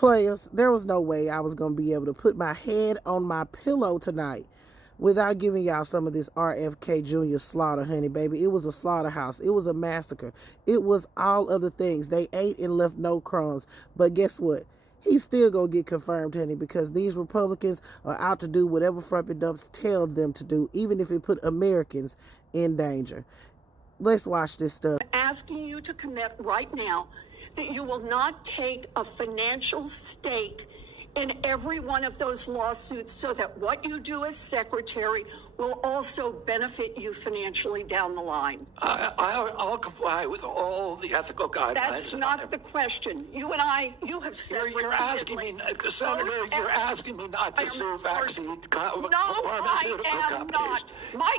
Players, there was no way I was going to be able to put my head on my pillow tonight without giving y'all some of this RFK Jr. slaughter, honey, baby. It was a slaughterhouse. It was a massacre. It was all of the things. They ate and left no crumbs. But guess what? He's still going to get confirmed, honey, because these Republicans are out to do whatever frumpy dumps tell them to do, even if it put Americans in danger. Let's watch this stuff. Asking you to commit right now that you will not take a financial stake in every one of those lawsuits, so that what you do as secretary will also benefit you financially down the line. I'll comply with all the ethical guidelines. That's not the question. You and I, you have said You're asking me, Senator, you're asking me not to sue vaccine pharmaceutical companies.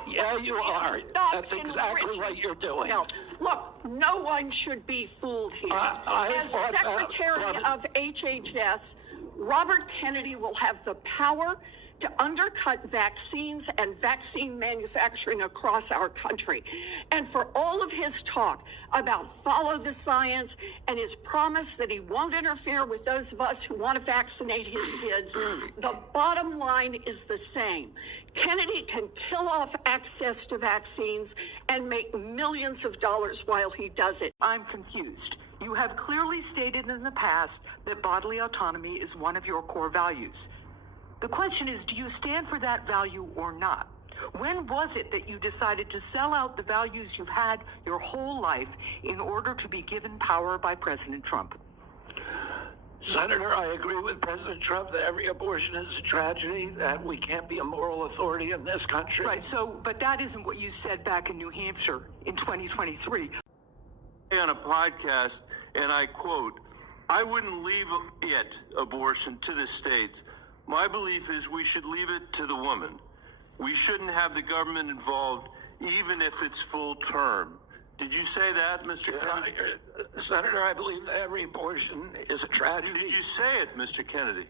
Yeah, you are. That's exactly what you're doing. No, look, no one should be fooled here. As Secretary of HHS, Robert Kennedy will have the power to undercut vaccines and vaccine manufacturing across our country. And for all of his talk about follow the science and his promise that he won't interfere with those of us who want to vaccinate his kids, the bottom line is the same. Kennedy can kill off access to vaccines and make millions of dollars while he does it. I'm confused. You have clearly stated in the past that bodily autonomy is one of your core values. The question is, do you stand for that value or not? When was it that you decided to sell out the values you've had your whole life in order to be given power by President Trump? Senator, I agree with President Trump that every abortion is a tragedy, that we can't be a moral authority in this country. Right, but that isn't what you said back in New Hampshire in 2023. On a podcast, and I quote, "I wouldn't leave abortion to the states. My belief is we should leave it to the woman. We shouldn't have the government involved, even if it's full term." Did you say that, Mr. Kennedy? Senator, I believe that every abortion is a tragedy. Did you say it, Mr. Kennedy?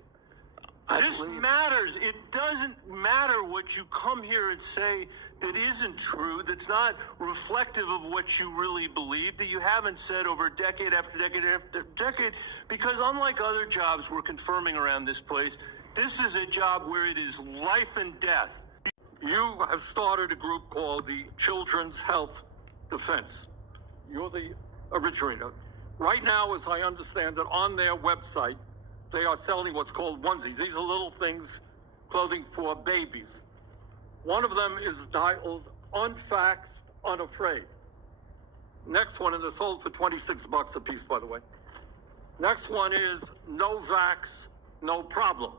This matters. It doesn't matter what you come here and say that isn't true, that's not reflective of what you really believe, that you haven't said over decade after decade after decade, because unlike other jobs we're confirming around this place, this is a job where it is life and death. You have started a group called the Children's Health Defense. You're the originator. Right now, as I understand it, on their website, they are selling what's called onesies. These are little things, clothing for babies. One of them is titled Unfaxed, Unafraid. Next one, and they're sold for $26 a piece, by the way. Next one is No Vax, No Problem.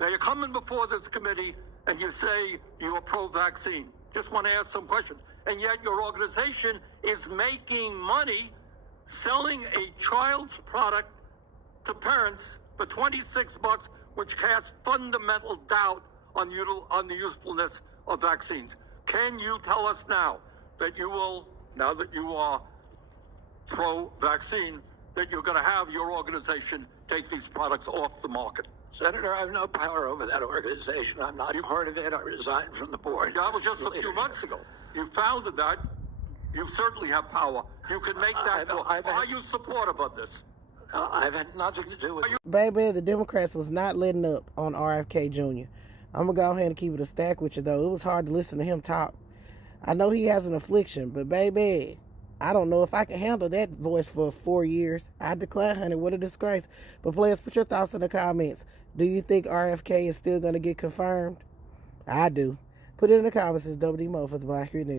Now, you're coming before this committee and you say you're pro-vaccine. Just want to ask some questions. And yet your organization is making money selling a child's product to parents for $26, which casts fundamental doubt on the usefulness of vaccines. Can you tell us now that you will, now that you are pro-vaccine, that you're going to have your organization take these products off the market? Senator, I have no power over that organization. I'm not part of it. I resigned from the board. That was just a few months ago. You founded that. You certainly have power. You can make that. Are you supportive of this? I've had nothing to do with it. Baby, the Democrats was not letting up on RFK Jr. I'm going to go ahead and keep it a stack with you, though. It was hard to listen to him talk. I know he has an affliction, but baby, I don't know if I can handle that voice for 4 years. I declare, honey, what a disgrace. But players, put your thoughts in the comments. Do you think RFK is still going to get confirmed? I do. Put it in the comments. It's Double D Mo for the Black News.